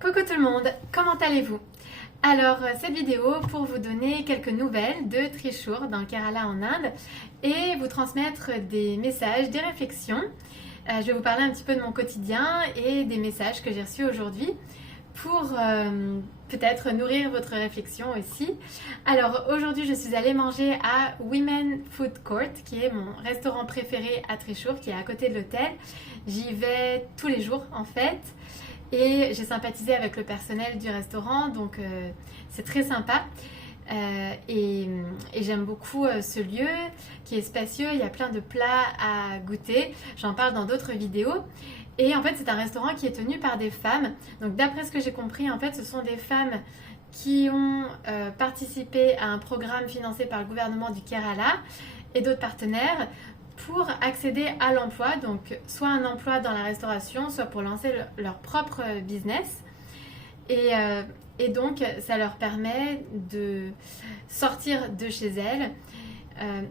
Coucou tout le monde, comment allez-vous? Alors cette vidéo pour vous donner quelques nouvelles de Trishur dans le Kerala en Inde et vous transmettre des messages, des réflexions. Je vais vous parler un petit peu de mon quotidien et des messages que j'ai reçus aujourd'hui pour peut-être nourrir votre réflexion aussi. Alors aujourd'hui je suis allée manger à Women Food Court qui est mon restaurant préféré à Trishur qui est à côté de l'hôtel. J'y vais tous les jours en fait. Et j'ai sympathisé avec le personnel du restaurant, donc c'est très sympa. Et j'aime beaucoup ce lieu qui est spacieux, il y a plein de plats à goûter. J'en parle dans d'autres vidéos. Et en fait, c'est un restaurant qui est tenu par des femmes. Donc d'après ce que j'ai compris, en fait, ce sont des femmes qui ont participé à un programme financé par le gouvernement du Kerala et d'autres partenaires pour accéder à l'emploi, donc soit un emploi dans la restauration, soit pour lancer leur propre business. Et donc, ça leur permet de sortir de chez elles,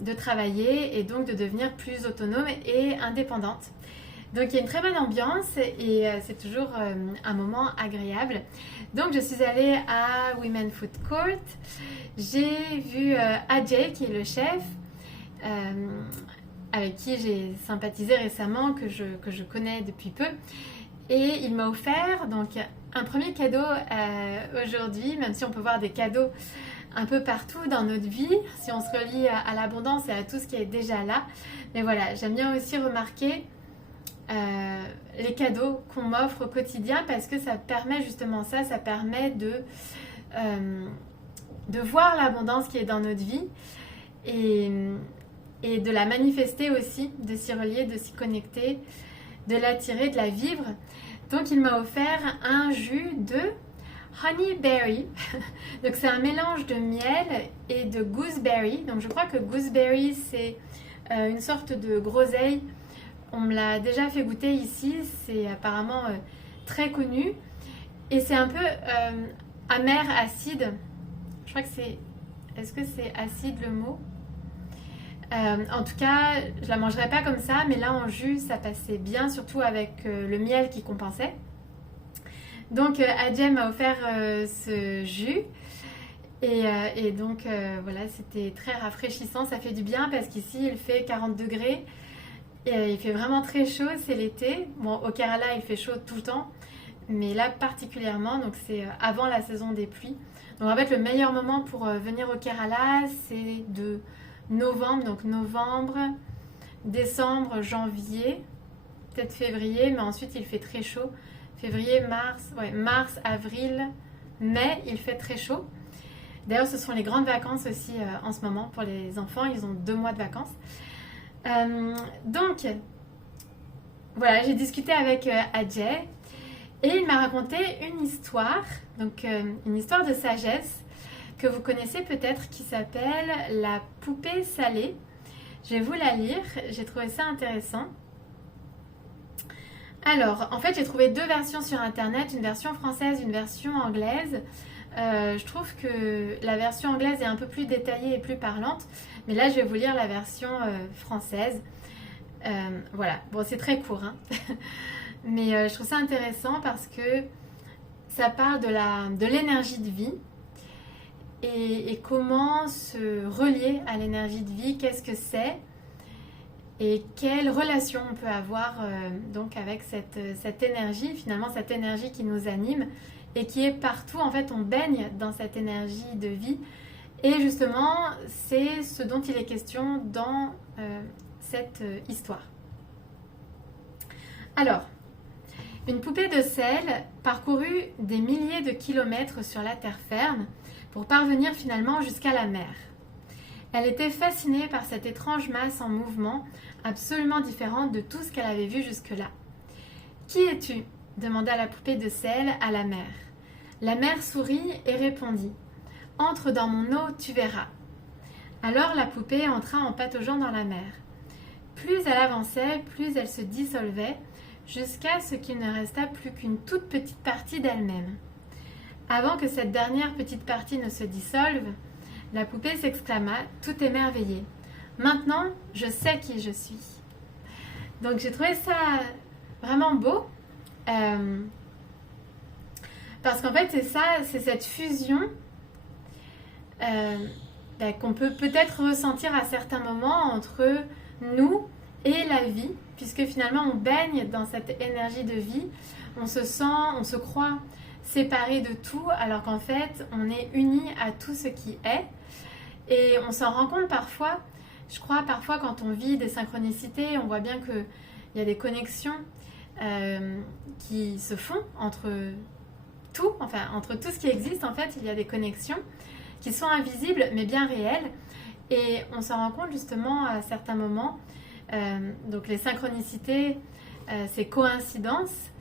de travailler et donc de devenir plus autonome et indépendante. Donc, il y a une très bonne ambiance et c'est toujours un moment agréable. Donc, je suis allée à Women Food Court. J'ai vu Ajay, qui est le chef, avec qui j'ai sympathisé récemment, que je connais depuis peu. Et il m'a offert donc un premier cadeau aujourd'hui, même si on peut voir des cadeaux un peu partout dans notre vie, si on se relie à l'abondance et à tout ce qui est déjà là. Mais voilà, j'aime bien aussi remarquer les cadeaux qu'on m'offre au quotidien parce que ça permet justement ça permet de voir l'abondance qui est dans notre vie et de la manifester aussi, de s'y relier, de s'y connecter, de l'attirer, de la vivre. Donc il m'a offert un jus de honey berry. Donc c'est un mélange de miel et de gooseberry. Donc je crois que gooseberry c'est une sorte de groseille. On me l'a déjà fait goûter ici, c'est apparemment très connu. Et c'est un peu amer, acide. Je crois que c'est... Est-ce que c'est acide le mot ? En tout cas, je la mangerai pas comme ça, mais là en jus, ça passait bien, surtout avec le miel qui compensait. Donc Ajay m'a offert ce jus et donc voilà, c'était très rafraîchissant, ça fait du bien parce qu'ici il fait 40 degrés et il fait vraiment très chaud, c'est l'été. Bon, au Kerala il fait chaud tout le temps, mais là particulièrement, donc c'est avant la saison des pluies. Donc en fait le meilleur moment pour venir au Kerala, c'est de novembre, donc novembre, décembre, janvier, peut-être février, mais ensuite il fait très chaud. Février, mars, avril, mai, il fait très chaud. D'ailleurs, ce sont les grandes vacances aussi en ce moment pour les enfants, ils ont 2 mois de vacances. Donc, voilà, j'ai discuté avec Ajay et il m'a raconté une histoire, donc une histoire de sagesse que vous connaissez peut-être qui s'appelle La poupée salée. Je vais vous la lire, j'ai trouvé ça intéressant. Alors, en fait, j'ai trouvé 2 versions sur internet, une version française, une version anglaise. Je trouve que la version anglaise est un peu plus détaillée et plus parlante, mais là, je vais vous lire la version française. Voilà, bon, c'est très court, hein. Mais je trouve ça intéressant parce que ça parle de l'énergie de vie. Et comment se relier à l'énergie de vie, qu'est-ce que c'est et quelle relation on peut avoir donc avec cette énergie, finalement cette énergie qui nous anime et qui est partout, en fait on baigne dans cette énergie de vie et justement c'est ce dont il est question dans cette histoire. Alors, une poupée de sel parcourut des milliers de kilomètres sur la terre ferme pour parvenir finalement jusqu'à la mer. Elle était fascinée par cette étrange masse en mouvement, absolument différente de tout ce qu'elle avait vu jusque-là. « Qui es-tu » demanda la poupée de sel à la mer. La mer sourit et répondit « Entre dans mon eau, tu verras. » Alors la poupée entra en pataugeant dans la mer. Plus elle avançait, plus elle se dissolvait, jusqu'à ce qu'il ne resta plus qu'une toute petite partie d'elle-même. Avant que cette dernière petite partie ne se dissolve, la poupée s'exclama, tout émerveillée. « Maintenant, je sais qui je suis. » Donc j'ai trouvé ça vraiment beau. Parce qu'en fait, c'est ça, c'est cette fusion qu'on peut peut-être ressentir à certains moments entre nous et la vie, puisque finalement on baigne dans cette énergie de vie, on se sent, on se croit séparé de tout, alors qu'en fait on est unis à tout ce qui est, et on s'en rend compte parfois. Je crois parfois quand on vit des synchronicités, on voit bien qu'il y a des connexions qui se font entre tout, enfin entre tout ce qui existe. En fait, il y a des connexions qui sont invisibles mais bien réelles, et on s'en rend compte justement à certains moments. Donc les synchronicités, ces coïncidences,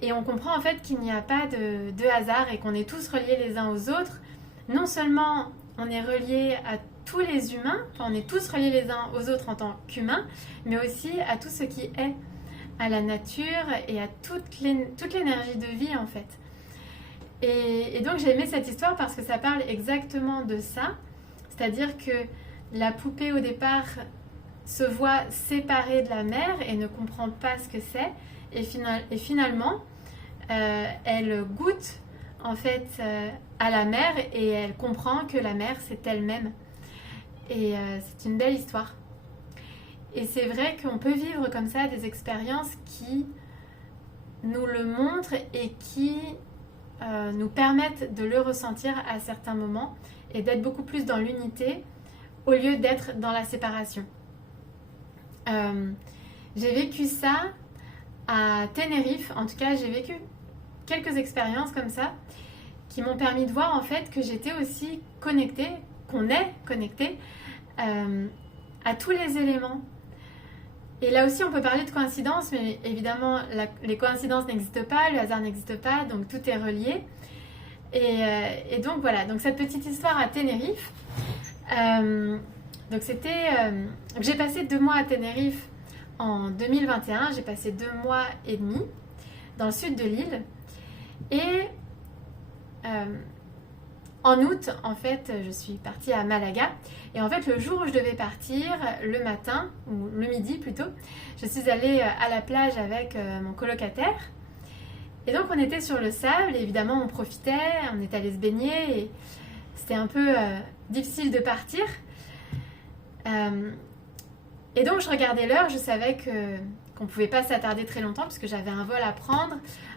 et on comprend en fait qu'il n'y a pas de hasard et qu'on est tous reliés les uns aux autres. Non seulement on est reliés à tous les humains, enfin on est tous reliés les uns aux autres en tant qu'humains, mais aussi à tout ce qui est, à la nature et à toute l'énergie de vie en fait. Et donc j'ai aimé cette histoire parce que ça parle exactement de ça, c'est-à-dire que la poupée au départ se voit séparée de la mère et ne comprend pas ce que c'est, et finalement elle goûte en fait à la mère et elle comprend que la mère c'est elle-même, et c'est une belle histoire. Et c'est vrai qu'on peut vivre comme ça des expériences qui nous le montrent et qui nous permettent de le ressentir à certains moments et d'être beaucoup plus dans l'unité au lieu d'être dans la séparation. J'ai vécu ça à Tenerife. En tout cas, j'ai vécu quelques expériences comme ça qui m'ont permis de voir en fait que j'étais aussi connectée, qu'on est connecté à tous les éléments. Et là aussi, on peut parler de coïncidence, mais évidemment, les coïncidences n'existent pas, le hasard n'existe pas, donc tout est relié. Et donc voilà, donc cette petite histoire à Tenerife. Donc j'ai passé 2 mois à Tenerife en 2021, j'ai passé 2 mois et demi dans le sud de l'île. Et en août, en fait, je suis partie à Malaga. Et en fait, le jour où je devais partir, le matin, ou le midi plutôt, je suis allée à la plage avec mon colocataire. Et donc, on était sur le sable, et évidemment, on profitait, on était allé se baigner, et c'était un peu difficile de partir. Et donc, je regardais l'heure, je savais qu'on ne pouvait pas s'attarder très longtemps, puisque j'avais un vol à prendre.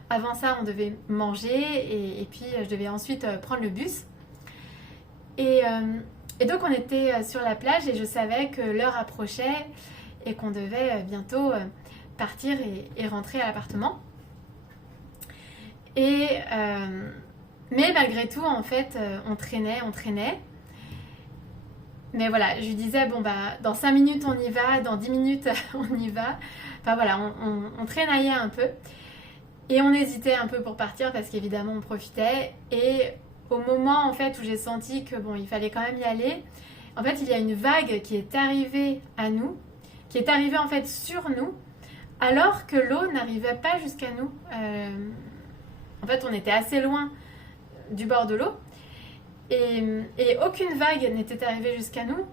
Avant ça, on devait manger, et puis je devais ensuite prendre le bus. Et donc on était sur la plage et je savais que l'heure approchait et qu'on devait bientôt partir et rentrer à l'appartement. Mais malgré tout, en fait, on traînait. Mais voilà, je lui disais, bon bah dans 5 minutes on y va, dans 10 minutes on y va. Enfin voilà, on traînaillait un peu. Et on hésitait un peu pour partir parce qu'évidemment on profitait. Et au moment en fait où j'ai senti que bon, il fallait quand même y aller, en fait il y a une vague qui est arrivée à nous, qui est arrivée en fait sur nous, alors que l'eau n'arrivait pas jusqu'à nous. En fait on était assez loin du bord de l'eau et aucune vague n'était arrivée jusqu'à nous.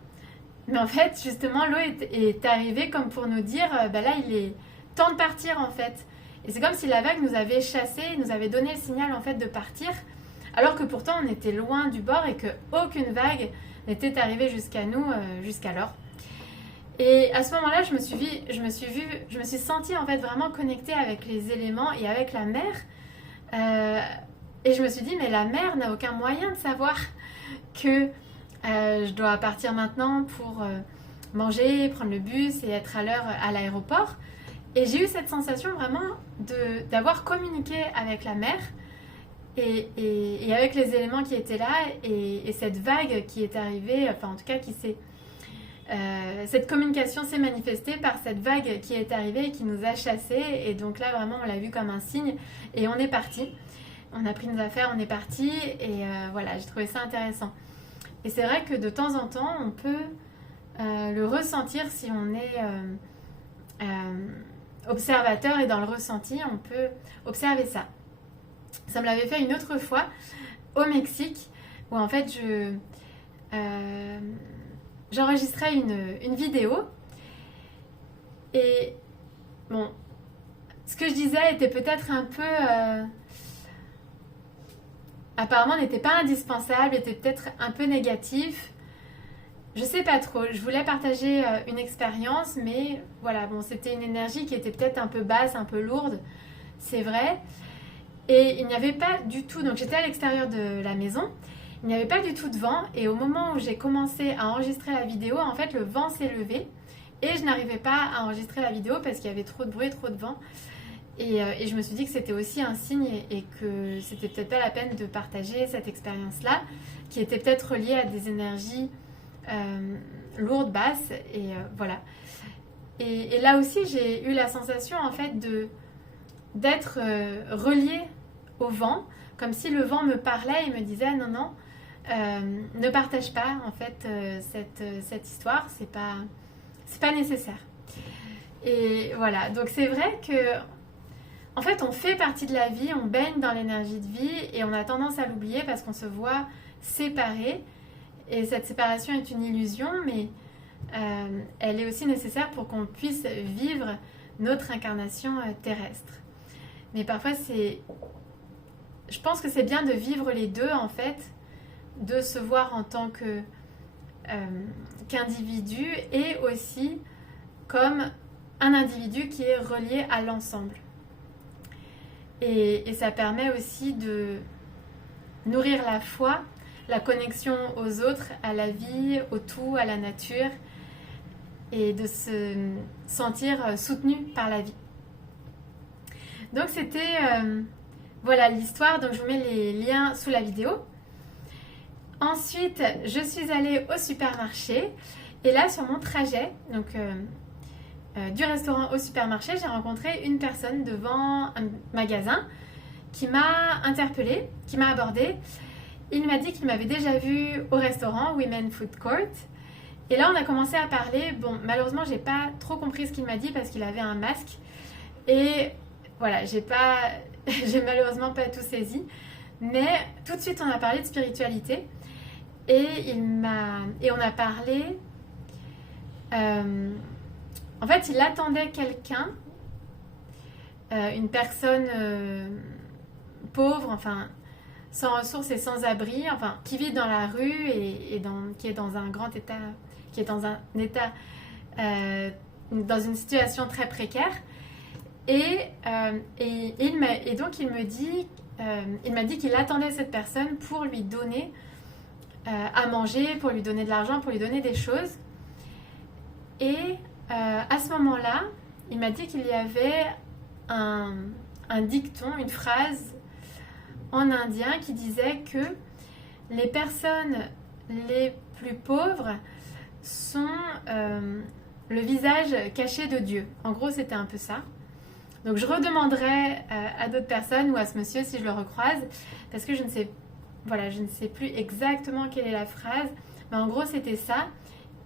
Mais en fait justement l'eau est arrivée comme pour nous dire bah là il est temps de partir en fait. Et c'est comme si la vague nous avait chassés, nous avait donné le signal en fait de partir, alors que pourtant on était loin du bord et qu'aucune vague n'était arrivée jusqu'à nous jusqu'alors. Et à ce moment-là, je me suis sentie en fait vraiment connectée avec les éléments et avec la mer. Et je me suis dit, mais la mer n'a aucun moyen de savoir que je dois partir maintenant pour manger, prendre le bus et être à l'heure à l'aéroport. Et j'ai eu cette sensation vraiment d'avoir communiqué avec la mer et avec les éléments qui étaient là et cette vague qui est arrivée, enfin en tout cas cette communication s'est manifestée par cette vague qui est arrivée et qui nous a chassés. Et donc là vraiment on l'a vu comme un signe et on est parti. On a pris nos affaires, on est parti et voilà, j'ai trouvé ça intéressant. Et c'est vrai que de temps en temps on peut le ressentir si on est observateur et dans le ressenti, on peut observer ça. Ça me l'avait fait une autre fois au Mexique où en fait j'enregistrais une vidéo et bon, ce que je disais était peut-être un peu apparemment n'était pas indispensable, était peut-être un peu négatif. Je sais pas trop, je voulais partager une expérience, mais voilà, bon, c'était une énergie qui était peut-être un peu basse, un peu lourde, c'est vrai. Et il n'y avait pas du tout, donc j'étais à l'extérieur de la maison, il n'y avait pas du tout de vent, et au moment où j'ai commencé à enregistrer la vidéo, en fait le vent s'est levé, et je n'arrivais pas à enregistrer la vidéo parce qu'il y avait trop de bruit, trop de vent. Et je me suis dit que c'était aussi un signe et que c'était peut-être pas la peine de partager cette expérience-là, qui était peut-être reliée à des énergies lourdes, basses, et voilà. Et là aussi, j'ai eu la sensation en fait d'être reliée au vent, comme si le vent me parlait et me disait non, non, ne partage pas en fait cette histoire, c'est pas nécessaire. Et voilà, donc c'est vrai que en fait, on fait partie de la vie, on baigne dans l'énergie de vie et on a tendance à l'oublier parce qu'on se voit séparés. Et cette séparation est une illusion, mais elle est aussi nécessaire pour qu'on puisse vivre notre incarnation terrestre. Mais parfois, je pense que c'est bien de vivre les deux, en fait, de se voir en tant qu'individu et aussi comme un individu qui est relié à l'ensemble. Et ça permet aussi de nourrir la foi, la connexion aux autres, à la vie, au tout, à la nature, et de se sentir soutenu par la vie. Donc c'était voilà l'histoire, donc je vous mets les liens sous la vidéo. Ensuite, je suis allée au supermarché, et là sur mon trajet, donc du restaurant au supermarché, j'ai rencontré une personne devant un magasin qui m'a interpellée, qui m'a abordée. Il m'a dit qu'il m'avait déjà vue au restaurant Women Food Court. Et là, on a commencé à parler. Bon, malheureusement, j'ai pas trop compris ce qu'il m'a dit parce qu'il avait un masque. Et voilà, j'ai malheureusement pas tout saisi. Mais tout de suite, on a parlé de spiritualité. Et on a parlé... en fait, il attendait quelqu'un, une personne pauvre, enfin, sans ressources et sans abri, enfin, qui vit dans la rue et qui est dans un grand état, qui est dans un état, dans une situation très précaire. Et donc, il m'a dit qu'il attendait cette personne pour lui donner à manger, pour lui donner de l'argent, pour lui donner des choses. Et à ce moment-là, il m'a dit qu'il y avait un dicton, une phrase en indien qui disait que les personnes les plus pauvres sont le visage caché de Dieu. En gros, c'était un peu ça. Donc je redemanderai à d'autres personnes ou à ce monsieur si je le recroise, parce que je ne sais plus exactement quelle est la phrase, mais en gros c'était ça.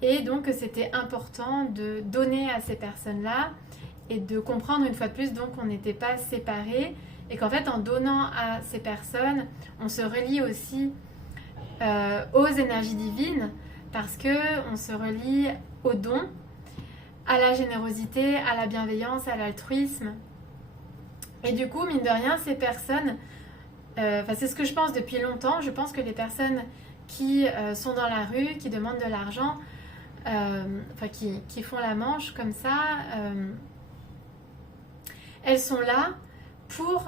Et donc c'était important de donner à ces personnes-là et de comprendre une fois de plus donc qu'on n'était pas séparés et qu'en fait en donnant à ces personnes, on se relie aussi aux énergies divines parce qu'on se relie au don, à la générosité, à la bienveillance, à l'altruisme. Et du coup, mine de rien, ces personnes, c'est ce que je pense depuis longtemps, je pense que les personnes qui sont dans la rue, qui demandent de l'argent, qui font la manche comme ça, elles sont là pour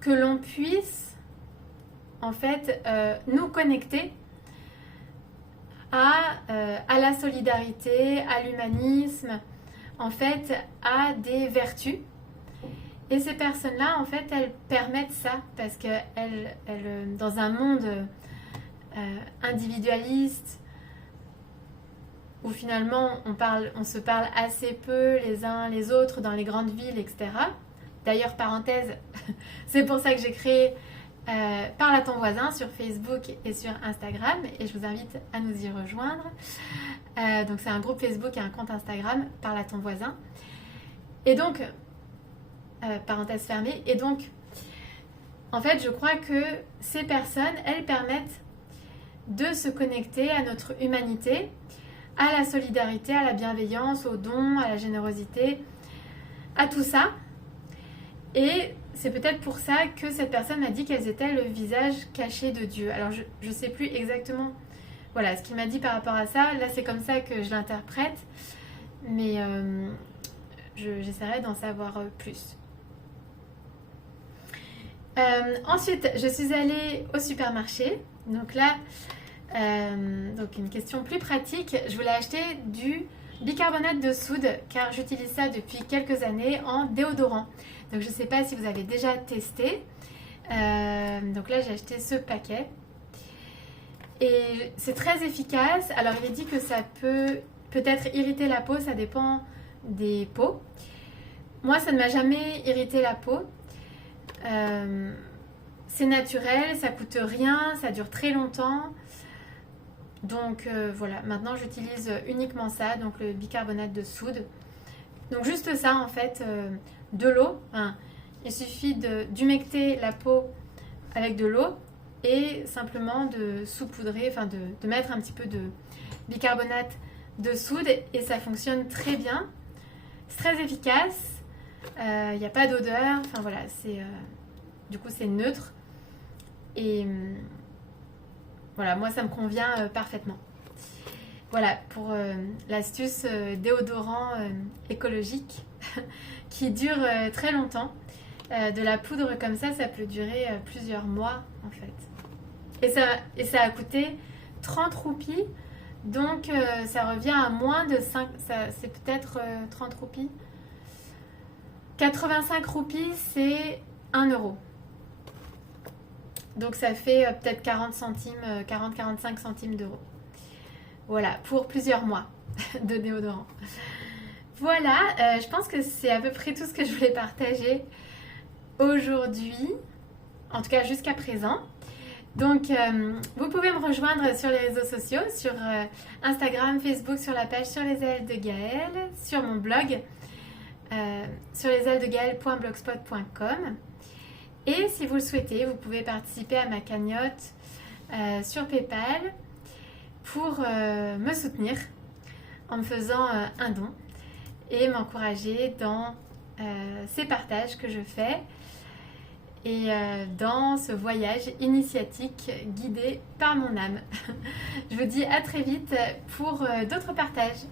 que l'on puisse en fait nous connecter à la solidarité, à l'humanisme, en fait à des vertus. Et ces personnes-là, en fait, elles permettent ça parce que dans un monde individualiste, où finalement on se parle assez peu les uns les autres dans les grandes villes, etc. D'ailleurs, parenthèse, c'est pour ça que j'ai créé Parle à ton voisin sur Facebook et sur Instagram, et je vous invite à nous y rejoindre. Donc c'est un groupe Facebook et un compte Instagram, Parle à ton voisin. Et donc, parenthèse fermée, et donc, en fait, je crois que ces personnes, elles permettent de se connecter à notre humanité, à la solidarité, à la bienveillance, au don, à la générosité, à tout ça. Et c'est peut-être pour ça que cette personne m'a dit qu'elles étaient le visage caché de Dieu. Alors je ne sais plus exactement voilà, ce qu'il m'a dit par rapport à ça. Là, c'est comme ça que je l'interprète. Mais j'essaierai d'en savoir plus. Ensuite, je suis allée au supermarché. Donc là, donc une question plus pratique. Je voulais acheter du bicarbonate de soude car j'utilise ça depuis quelques années en déodorant. Donc je ne sais pas si vous avez déjà testé. Donc là, j'ai acheté ce paquet. Et c'est très efficace. Alors il est dit que ça peut peut-être irriter la peau, ça dépend des peaux. Moi, ça ne m'a jamais irrité la peau. C'est naturel, ça coûte rien, ça dure très longtemps. Donc voilà, maintenant j'utilise uniquement ça, donc le bicarbonate de soude. Donc juste ça en fait, de l'eau. Hein. Il suffit d'humecter la peau avec de l'eau et simplement de saupoudrer, enfin de mettre un petit peu de bicarbonate de soude et ça fonctionne très bien. C'est très efficace, il n'y a pas d'odeur, enfin voilà, du coup c'est neutre et voilà, moi ça me convient parfaitement. Voilà pour l'astuce déodorant écologique qui dure très longtemps. De la poudre comme ça peut durer plusieurs mois en fait. Et ça a coûté 30 roupies, donc ça revient à moins de 5, c'est peut-être 30 roupies. 85 roupies, c'est 1 euro. Donc ça fait peut-être 40 centimes, 40-45 centimes d'euros. Voilà, pour plusieurs mois de déodorant. Voilà, je pense que c'est à peu près tout ce que je voulais partager aujourd'hui, en tout cas jusqu'à présent. Donc vous pouvez me rejoindre sur les réseaux sociaux, sur Instagram, Facebook, sur la page Sur les ailes de Gaëlle, sur mon blog sur lesailesdegaëlle.blogspot.com. Et si vous le souhaitez, vous pouvez participer à ma cagnotte sur PayPal pour me soutenir en me faisant un don et m'encourager dans ces partages que je fais et dans ce voyage initiatique guidé par mon âme. Je vous dis à très vite pour d'autres partages.